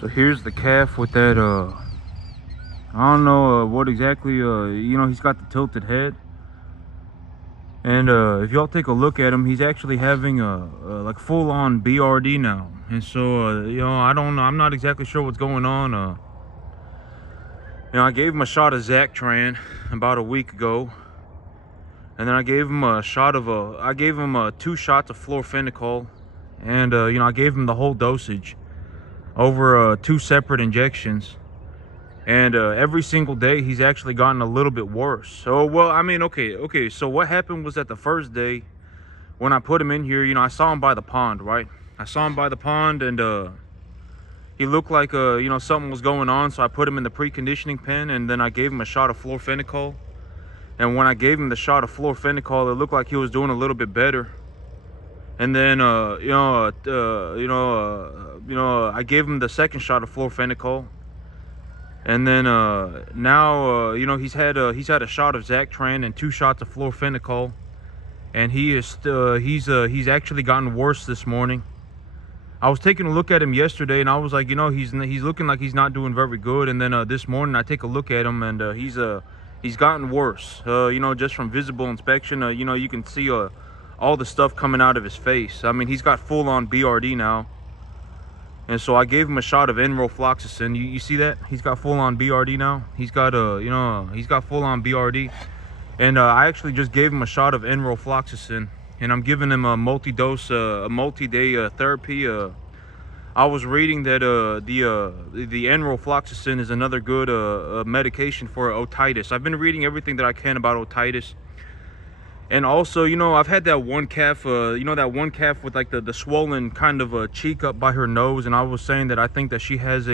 So here's the calf with that, I don't know what exactly, he's got the tilted head. And if y'all take a look at him, he's actually having like full-on BRD now. And so, I don't know. I'm not exactly sure what's going on. I gave him a shot of Zactran about a week ago. And then I gave him a shot of I gave him 2 shots of florfenicol. And, I gave him the whole dosage over 2 separate injections. And every single day he's actually gotten a little bit worse. So, well, I mean, okay. So what happened was that the first day when I put him in here, I saw him by the pond, right? I saw him by the pond, and he looked like, something was going on. So I put him in the preconditioning pen, and then I gave him a shot of florfenicol. And when I gave him the shot of florfenicol, it looked like he was doing a little bit better. And then, I gave him the second shot of florfenicol. And then now, he's had a shot of Zactran and 2 shots of florfenicol, and he is he's actually gotten worse this morning. I was taking a look at him yesterday, and I was like, he's looking like he's not doing very good. And then this morning, I take a look at him, and he's gotten worse. Just from visible inspection, you can see all the stuff coming out of his face. I mean, he's got full-on BRD now. And so I gave him a shot of enrofloxacin. You see that? He's got full-on BRD now. He's got he's got full-on BRD. And I actually just gave him a shot of enrofloxacin, and I'm giving him a multi-dose, a multi-day therapy. I was reading that the enrofloxacin is another good medication for otitis. I've been reading everything that I can about otitis. And also, I've had that one calf, that one calf with like the swollen kind of cheek up by her nose. And I was saying that I think that she has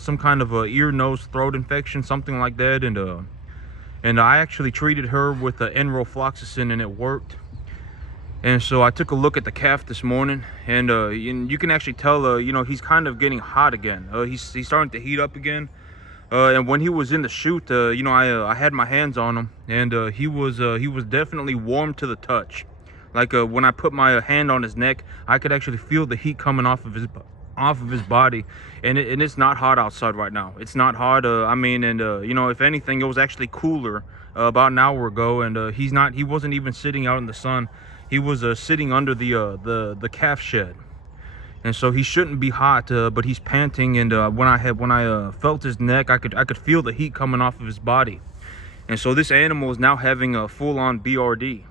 some kind of ear, nose, throat infection, something like that. And I actually treated her with the enrofloxacin, and it worked. And so I took a look at the calf this morning, and you can actually tell, he's kind of getting hot again. He's starting to heat up again. And when he was in the chute, I had my hands on him, and he was definitely warm to the touch. Like when I put my hand on his neck, I could actually feel the heat coming off of his body. And it's not hot outside right now. It's not hot. If anything, it was actually cooler about an hour ago. And he wasn't even sitting out in the sun. He was sitting under the calf shed. And so he shouldn't be hot, but he's panting. And when I felt his neck, I could feel the heat coming off of his body. And so this animal is now having a full-on BRD.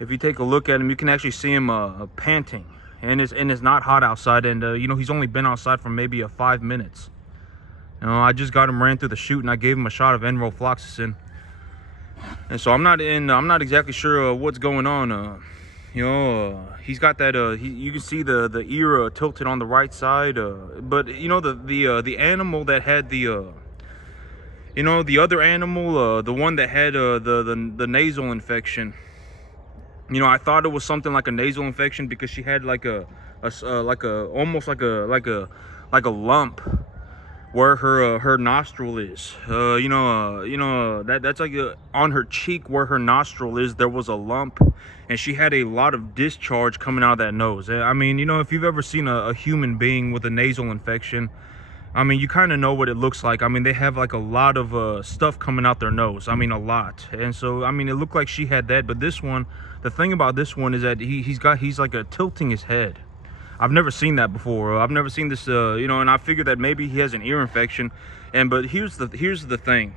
If you take a look at him, you can actually see him panting, and it's not hot outside. And he's only been outside for maybe 5 minutes. I just got him ran through the chute, and I gave him a shot of enrofloxacin. And so I'm not exactly sure what's going on. He's got that you can see the ear tilted on the right side, but the animal that had the other animal, the one that had the nasal infection, I thought it was something like a nasal infection, because she had like almost like a lump where her nostril is. That's like on her cheek where her nostril is, there was a lump, and she had a lot of discharge coming out of that nose. I mean, if you've ever seen a human being with a nasal infection, I mean, you kind of know what it looks like. I mean, they have like a lot of stuff coming out their nose. I mean, a lot. And so, I mean, it looked like she had that. But this one, the thing about this one is that he's like tilting his head. I've never seen that before. I've never seen this, and I figured that maybe he has an ear infection. But here's the thing,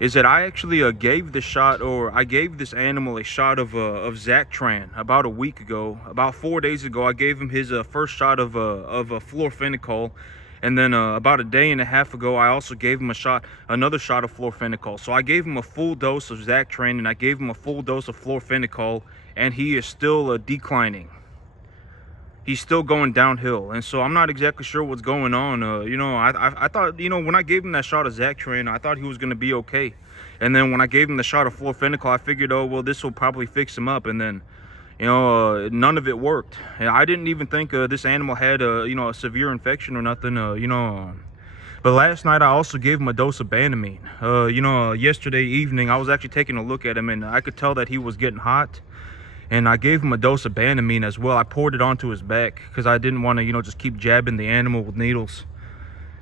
is that I actually gave this animal a shot of Zactran about a week ago. About 4 days ago, I gave him his first shot of florfenicol. And then about a day and a half ago, I also gave him another shot of florfenicol. So I gave him a full dose of Zactran, and I gave him a full dose of florfenicol, and he is still declining. He's still going downhill. And so I'm not exactly sure what's going on. I thought, when I gave him that shot of Zactran, I thought he was going to be okay. And then when I gave him the shot of florfenicol, I figured, oh, well, this will probably fix him up. And then, none of it worked. And I didn't even think this animal had, a severe infection or nothing, But last night, I also gave him a dose of Banamine. Yesterday evening, I was actually taking a look at him, and I could tell that he was getting hot. And I gave him a dose of Banamine as well. I poured it onto his back because I didn't want to, just keep jabbing the animal with needles.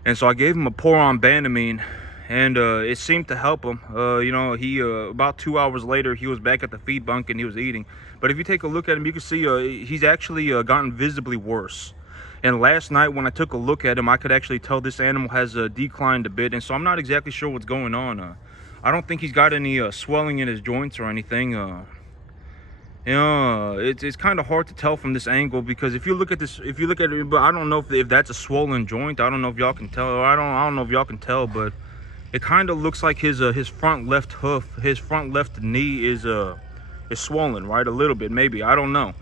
And so I gave him a pour on Banamine, and it seemed to help him. He about 2 hours later, he was back at the feed bunk and he was eating. But if you take a look at him, you can see he's actually gotten visibly worse. And last night when I took a look at him, I could actually tell this animal has declined a bit. And so I'm not exactly sure what's going on. I don't think he's got any swelling in his joints or anything. It's kind of hard to tell from this angle, because if you look at it, but I don't know if that's a swollen joint. I don't know if y'all can tell. Or I don't know if y'all can tell, but it kind of looks like his front left hoof, his front left knee is swollen, right, a little bit, maybe. I don't know.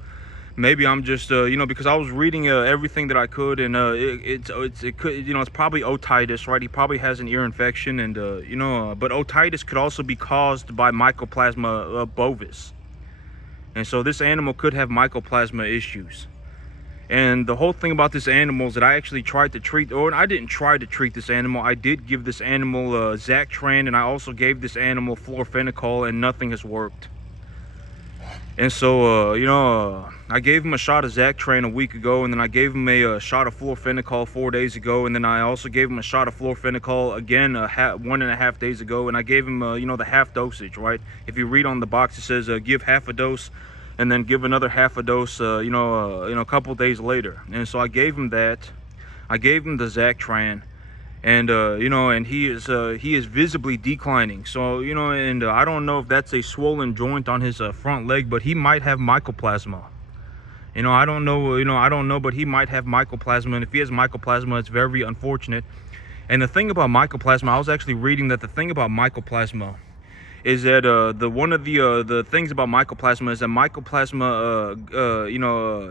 Maybe I'm just because I was reading everything that I could, and it's probably otitis, right? He probably has an ear infection, and but otitis could also be caused by Mycoplasma bovis. And so this animal could have Mycoplasma issues. And the whole thing about this animal is that I actually tried to treat, or I didn't try to treat this animal. I did give this animal Zactran, and I also gave this animal florfenicol, and nothing has worked. And so, I gave him a shot of Zactran a week ago, and then I gave him a shot of florfenicol 4 days ago, and then I also gave him a shot of florfenicol again 1.5 days ago, and I gave him, the half dosage, right? If you read on the box, it says give half a dose, and then give another half a dose, a couple days later. And so I gave him that. I gave him the Zactran. And and he is visibly declining. So and I don't know if that's a swollen joint on his front leg, but he might have Mycoplasma. I don't know, but he might have Mycoplasma, and if he has Mycoplasma, it's very unfortunate. And the thing about Mycoplasma, I was actually reading that the thing about Mycoplasma is that one of the things about Mycoplasma is that Mycoplasma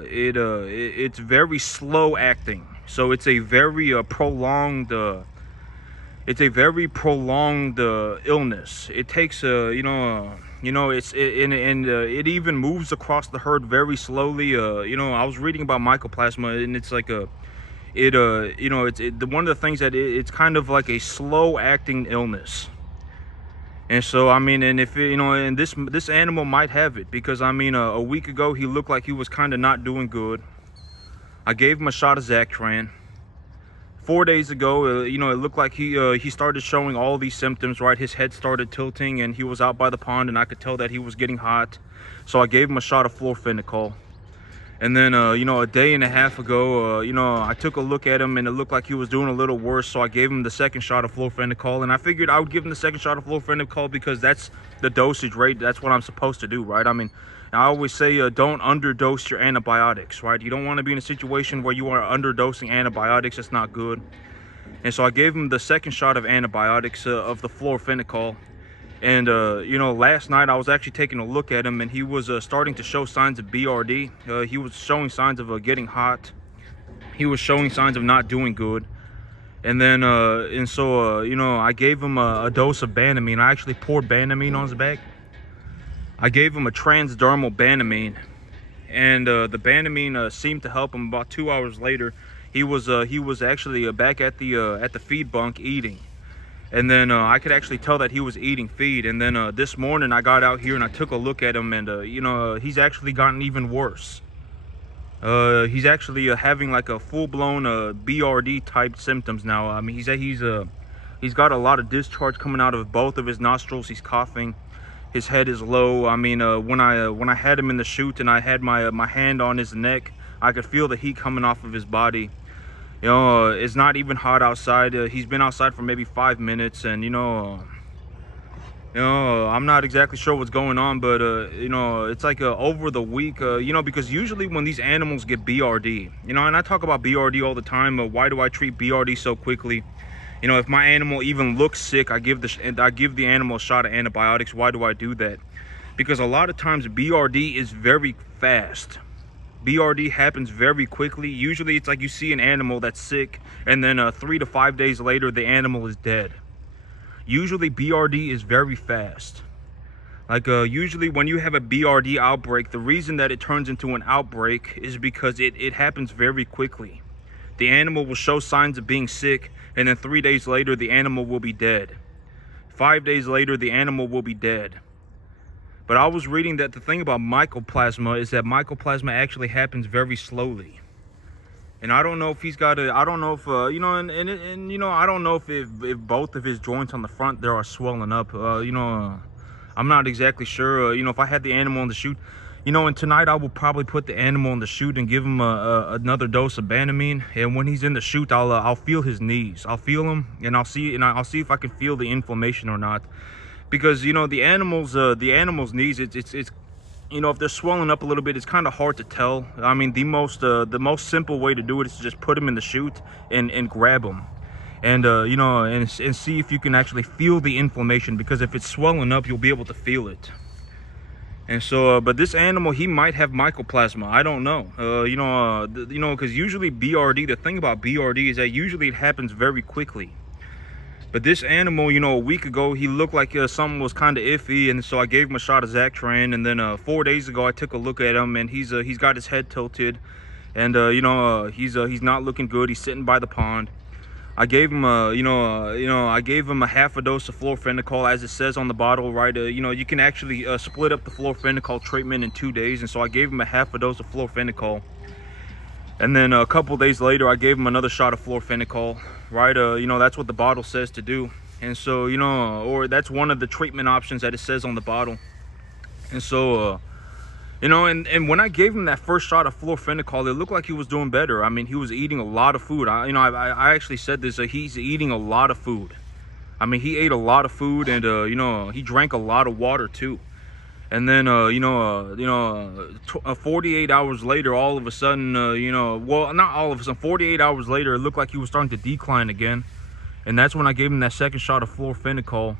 it's very slow acting. So it's a very prolonged illness. It takes it even moves across the herd very slowly. I was reading about Mycoplasma, and it's like one of the things that it's kind of like a slow acting illness. And so and if and this animal might have it, because a week ago he looked like he was kind of not doing good. I gave him a shot of Zactran. 4 days ago, it looked like he started showing all these symptoms, right? His head started tilting, and he was out by the pond, and I could tell that he was getting hot. So I gave him a shot of florfenicol. And then, a day and a half ago, I took a look at him, and it looked like he was doing a little worse. So I gave him the second shot of florfenicol, and I figured I would give him the second shot of florfenicol because that's the dosage rate. That's what I'm supposed to do, right? I always say don't underdose your antibiotics, right? You don't want to be in a situation where you are underdosing antibiotics. It's not good. And so I gave him the second shot of antibiotics of the florfenicol. And last night I was actually taking a look at him, and he was starting to show signs of BRD. He was showing signs of getting hot. He was showing signs of not doing good. And then I gave him a dose of Banamine. I actually poured Banamine on his back. I gave him a transdermal Banamine, and the Banamine seemed to help him. About 2 hours later, he was actually back at the feed bunk eating. And then I could actually tell that he was eating feed. And then this morning I got out here and I took a look at him, and he's actually gotten even worse. He's actually having like a full-blown BRD type symptoms now. He's got a lot of discharge coming out of both of his nostrils. He's coughing. His head is low. When I had him in the chute and I had my hand on his neck, I could feel the heat coming off of his body. It's not even hot outside. He's been outside for maybe 5 minutes, and I'm not exactly sure what's going on, but it's like over the week, because usually when these animals get BRD, and I talk about BRD all the time. Why do I treat BRD so quickly? If my animal even looks sick, I give the animal a shot of antibiotics. Why do I do that? Because a lot of times BRD is very fast. BRD happens very quickly. Usually it's like you see an animal that's sick, and then 3 to 5 days later the animal is dead. Usually BRD is very fast. Like usually when you have a BRD outbreak, the reason that it turns into an outbreak is because it happens very quickly. The animal will show signs of being sick, and then 3 days later the animal will be dead. 5 days later the animal will be dead. But I was reading that the thing about Mycoplasma is that Mycoplasma actually happens very slowly. And I don't know if he's got a, I don't know if, you know, and you know, I don't know if both of his joints on the front there are swelling up. You know, I'm not exactly sure. You know, if I had the animal in the chute, you know, and tonight I will probably put the animal in the chute and give him another dose of Banamine. And when he's in the chute, I'll feel his knees. I'll feel him, and I'll see if I can feel the inflammation or not. Because you know, the animal's knees, it's you know, if they're swelling up a little bit, it's kind of hard to tell. I mean, the most simple way to do it is to just put them in the chute and grab them, and you know, and see if you can actually feel the inflammation. Because if it's swelling up, you'll be able to feel it. And so, but this animal, he might have mycoplasma. I don't know. You know, because usually BRD. The thing about BRD is that usually it happens very quickly. But this animal, you know, a week ago, he looked like something was kind of iffy, and so I gave him a shot of Zactran. And then 4 days ago, I took a look at him, and he's got his head tilted, and you know, he's not looking good. He's sitting by the pond. I gave him I gave him a half a dose of fluorphenicol, as it says on the bottle, right? You know, you can actually split up the fluorphenicol treatment in 2 days, and so I gave him a half a dose of fluorphenicol. And then a couple days later, I gave him another shot of fluorphenicol, right? You know, that's what the bottle says to do. And so, you know, or that's one of the treatment options that it says on the bottle. And so, you know, and when I gave him that first shot of fluorphenicol, it looked like he was doing better. I mean, he was eating a lot of food. I actually said this, he's eating a lot of food. I mean, he ate a lot of food, and, you know, he drank a lot of water too. And then, 48 hours later, all of a sudden, you know, well, not all of a sudden, 48 hours later, it looked like he was starting to decline again. And that's when I gave him that second shot of fluorphenicol.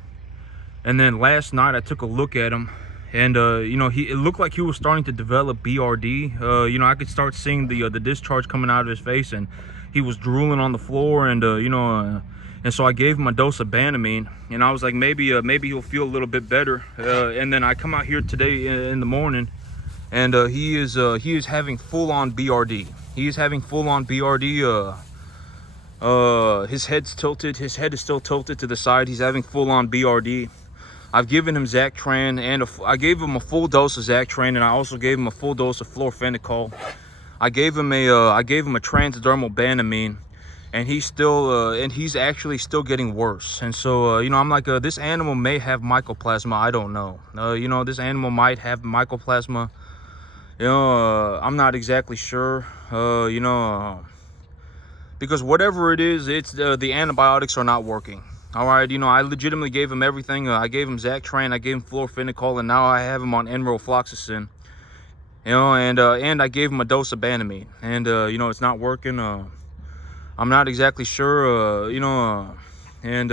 And then last night, I took a look at him, and, you know, it looked like he was starting to develop BRD. You know, I could start seeing the discharge coming out of his face, and he was drooling on the floor, and, you know, and so I gave him a dose of Banamine, and I was like, maybe he'll feel a little bit better. And then I come out here today in the morning, and he is having full-on BRD. He is having full-on BRD. His head's tilted. His head is still tilted to the side. He's having full-on BRD. I've given him Zactran, and I gave him a full dose of Zactran, and I also gave him a full dose of fluorphenicol. I gave him a transdermal Banamine. And he's actually still getting worse. And so, you know, I'm like, this animal may have mycoplasma. I don't know. You know, this animal might have mycoplasma. You know, I'm not exactly sure. You know, because whatever it is, it's the antibiotics are not working. All right, you know, I legitimately gave him everything. I gave him Zactran, I gave him fluorphenicol, and now I have him on enrofloxacin. You know, and I gave him a dose of Banamine, and you know, it's not working. I'm not exactly sure, you know, and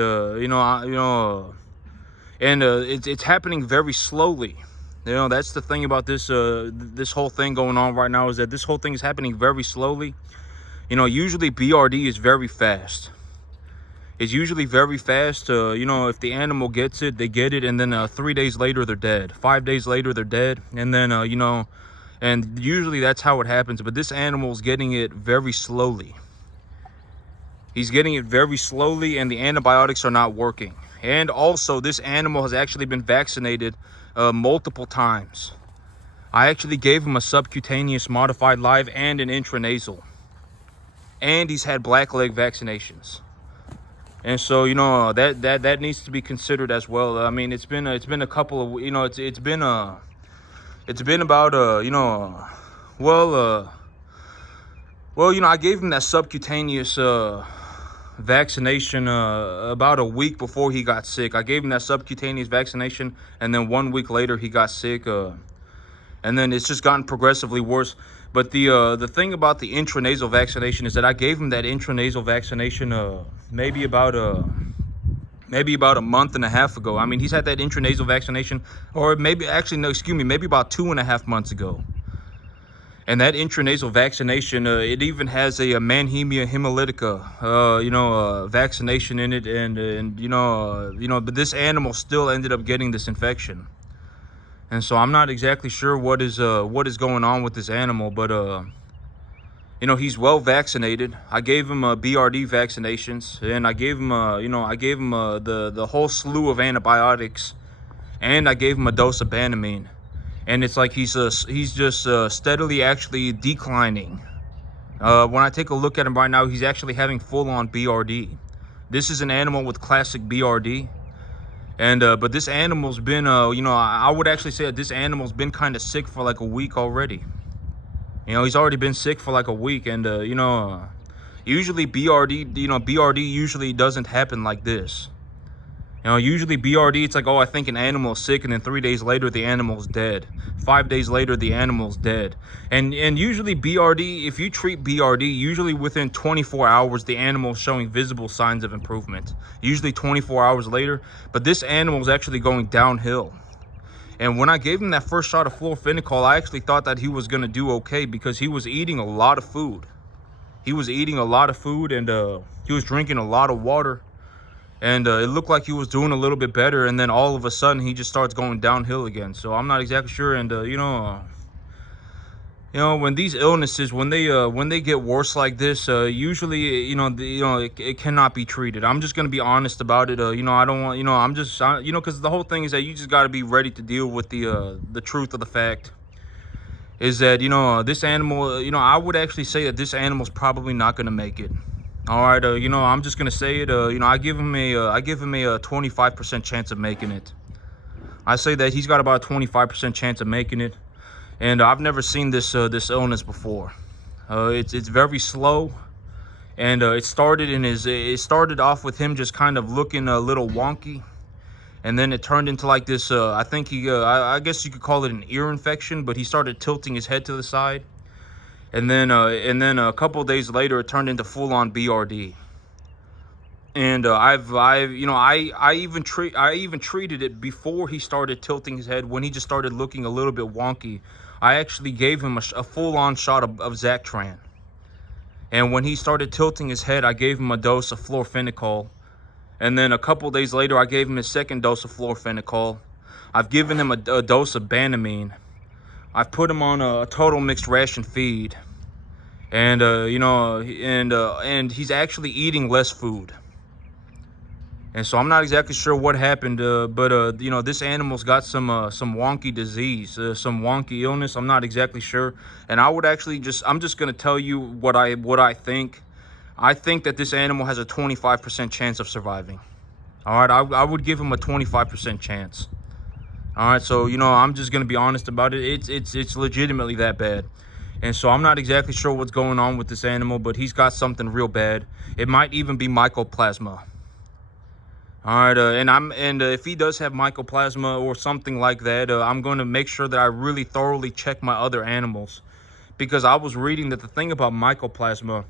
it's happening very slowly. You know, that's the thing about this this whole thing going on right now, is that this whole thing is happening very slowly. You know, usually BRD is very fast. It's usually very fast. You know, if the animal gets it, they get it, and then 3 days later they're dead. 5 days later they're dead, and then you know, and usually that's how it happens. But this animal's getting it very slowly. He's getting it very slowly, and the antibiotics are not working. And also, this animal has actually been vaccinated multiple times. I actually gave him a subcutaneous modified live and an intranasal. And he's had blackleg vaccinations. And so, you know, that needs to be considered as well. I mean, it's been a couple of, you know, it's been about you know, well, you know, I gave him that subcutaneous vaccination about a week before he got sick. I gave him that subcutaneous vaccination, and then 1 week later he got sick, and then it's just gotten progressively worse. But the thing about the intranasal vaccination is that I gave him that intranasal vaccination maybe about a month and a half ago. I mean, he's had that intranasal vaccination, or maybe actually no, excuse me, maybe about 2.5 months ago. And that intranasal vaccination, it even has a Mannheimia hemolytica, you know, vaccination in it, and you know, but this animal still ended up getting this infection. And so I'm not exactly sure what is going on with this animal, but you know, he's well vaccinated. I gave him BRD vaccinations, and I gave him the whole slew of antibiotics, and I gave him a dose of Banamine. And it's like he's just steadily actually declining. When I take a look at him right now, he's actually having full-on BRD. This is an animal with classic BRD. And but this animal's been I would actually say that this animal's been kind of sick for like a week already. He's already been sick for like a week. And usually BRD usually doesn't happen like this. Usually BRD, it's like, oh, I think an animal is sick, and then 3 days later the animal's dead. 5 days later the animal's dead. And usually BRD, if you treat BRD, usually within 24 hours the animal's showing visible signs of improvement. Usually 24 hours later, but this animal's actually going downhill. And when I gave him that first shot of fluorophenocal, I actually thought that he was gonna do okay, because he was eating a lot of food. He was eating a lot of food, and he was drinking a lot of water. And it looked like he was doing a little bit better, and then all of a sudden he just starts going downhill again. So I'm not exactly sure. And when these illnesses, when they get worse like this, usually it cannot be treated. I'm just gonna be honest about it. I don't want, because the whole thing is that you just got to be ready to deal with the truth of the fact is that this animal, I would actually say that this animal's probably not gonna make it. All right, I'm just gonna say it. I give him a 25% chance of making it. I say that he's got about a 25% chance of making it, and I've never seen this illness before. It's very slow, and it started off with him just kind of looking a little wonky, and then it turned into like this. I think I guess you could call it an ear infection, but he started tilting his head to the side. And then a couple of days later, it turned into full-on BRD. And I even treated it before he started tilting his head. When he just started looking a little bit wonky, I actually gave him a full-on shot of Zactran. And when he started tilting his head, I gave him a dose of fluorophenocal. And then a couple of days later, I gave him his second dose of fluorophenocal. I've given him a dose of Banamine. I've put him on a total mixed ration feed, and and he's actually eating less food. And so I'm not exactly sure what happened, but this animal's got some wonky disease, some wonky illness. I'm not exactly sure, and I'm just gonna tell you what I think. I think that this animal has a 25% chance of surviving. All right, I would give him a 25% chance. All right, so I'm just gonna be honest about it. It's legitimately that bad, and so I'm not exactly sure what's going on with this animal, but he's got something real bad. It might even be Mycoplasma. All right, and if he does have Mycoplasma or something like that, I'm going to make sure that I really thoroughly check my other animals, because I was reading that the thing about Mycoplasma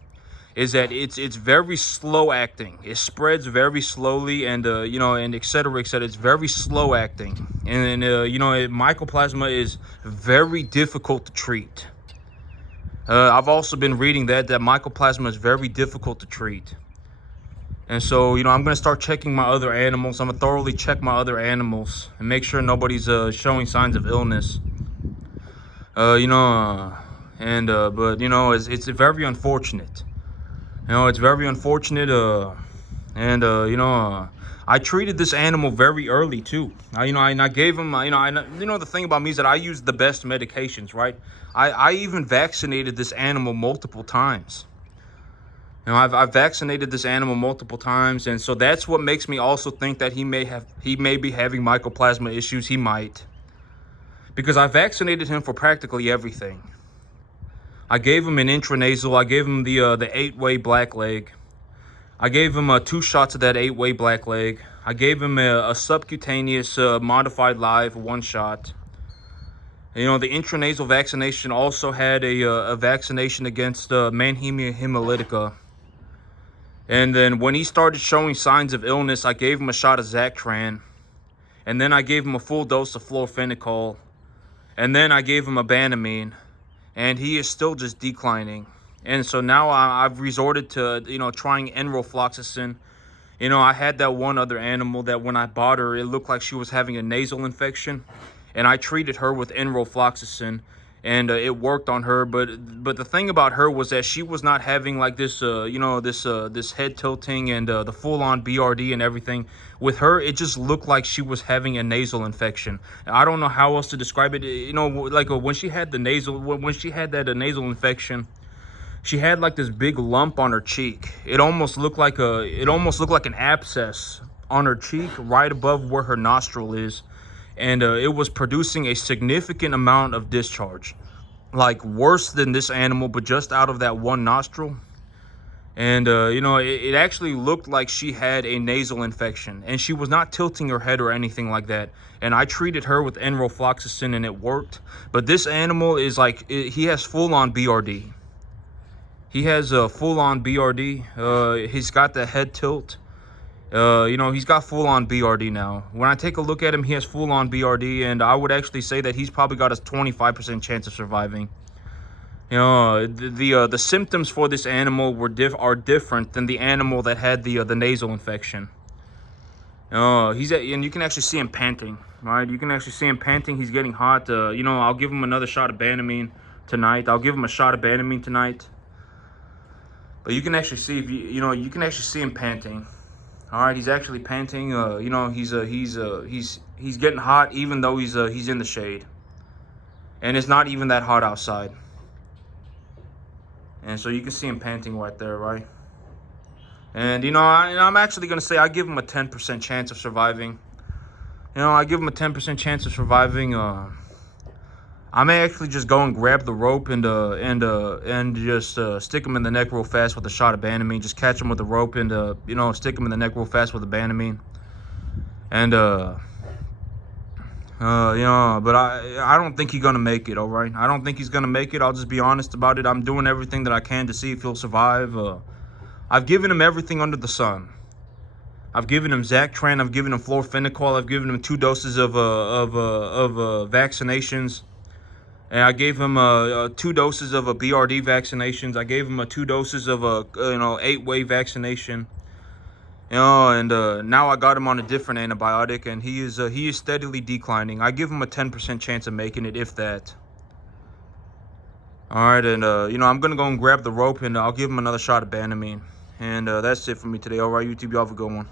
is that it's very slow acting. It spreads very slowly, and and et cetera, et cetera. It's very slow acting, and Mycoplasma is very difficult to treat. I've also been reading that Mycoplasma is very difficult to treat, and so I'm gonna start checking my other animals. I'm gonna thoroughly check my other animals and make sure nobody's showing signs of illness. But it's very unfortunate. It's very unfortunate, I treated this animal very early too. I gave him, the thing about me is that I use the best medications, right? I even vaccinated this animal multiple times. I've vaccinated this animal multiple times, and so that's what makes me also think that he may be having Mycoplasma issues. He might, because I vaccinated him for practically everything. I gave him an intranasal. I gave him the 8-way blackleg. I gave him 2 shots of that 8-way blackleg. I gave him a subcutaneous modified live 1 shot. The intranasal vaccination also had a vaccination against Mannheimia hemolytica. And then when he started showing signs of illness, I gave him a shot of Zactran. And then I gave him a full dose of fluorophenocal. And then I gave him a Banamine. And he is still just declining. And so now I've resorted to, trying enrofloxacin. I had that one other animal that when I bought her, it looked like she was having a nasal infection. And I treated her with enrofloxacin, and it worked on her. But the thing about her was that she was not having like this, this head tilting and the full-on BRD and everything. With her, it just looked like she was having a nasal infection. I don't know how else to describe it. Like when she had the nasal, when she had that nasal infection, she had like this big lump on her cheek. It almost looked like an abscess on her cheek right above where her nostril is. And it was producing a significant amount of discharge, like worse than this animal, but just out of that one nostril. And you know, it actually looked like she had a nasal infection, and she was not tilting her head or anything like that. And I treated her with enrofloxacin and it worked. But this animal is like, he has full-on BRD. He has a full-on BRD. He's got the head tilt. You know, he's got full-on BRD now. When I take a look at him, he has full-on BRD, and I would actually say that he's probably got a 25% chance of surviving. You know, the symptoms for this animal are different than the animal that had the nasal infection. And you can actually see him panting, right? You can actually see him panting. He's getting hot. You know, I'll give him another shot of Banamine tonight. I'll give him a shot of Banamine tonight. But you can actually see, you can actually see him panting. All right, he's actually panting. You know, he's getting hot even though he's in the shade, and it's not even that hot outside. And so you can see him panting right there, right? And you know, I'm actually gonna say I give him a 10% chance of surviving. You know, I give him a 10% chance of surviving. I may actually just go and grab the rope and just stick him in the neck real fast with a shot of Banamine. Just catch him with the rope and you know, stick him in the neck real fast with the Banamine. And you know, but I don't think he's gonna make it. All right, I don't think he's gonna make it. I'll just be honest about it. I'm doing everything that I can to see if he'll survive. I've given him everything under the sun. I've given him Zactran. I've given him florfenicol. I've given him 2 doses of vaccinations. And I gave him 2 doses of a BRD vaccinations. I gave him 2 doses of a 8-way vaccination. You know, and now I got him on a different antibiotic, and he is steadily declining. I give him a 10% chance of making it, if that. All right, and you know, I'm gonna go and grab the rope, and I'll give him another shot of Banamine. And that's it for me today. All right, YouTube, y'all have a good one.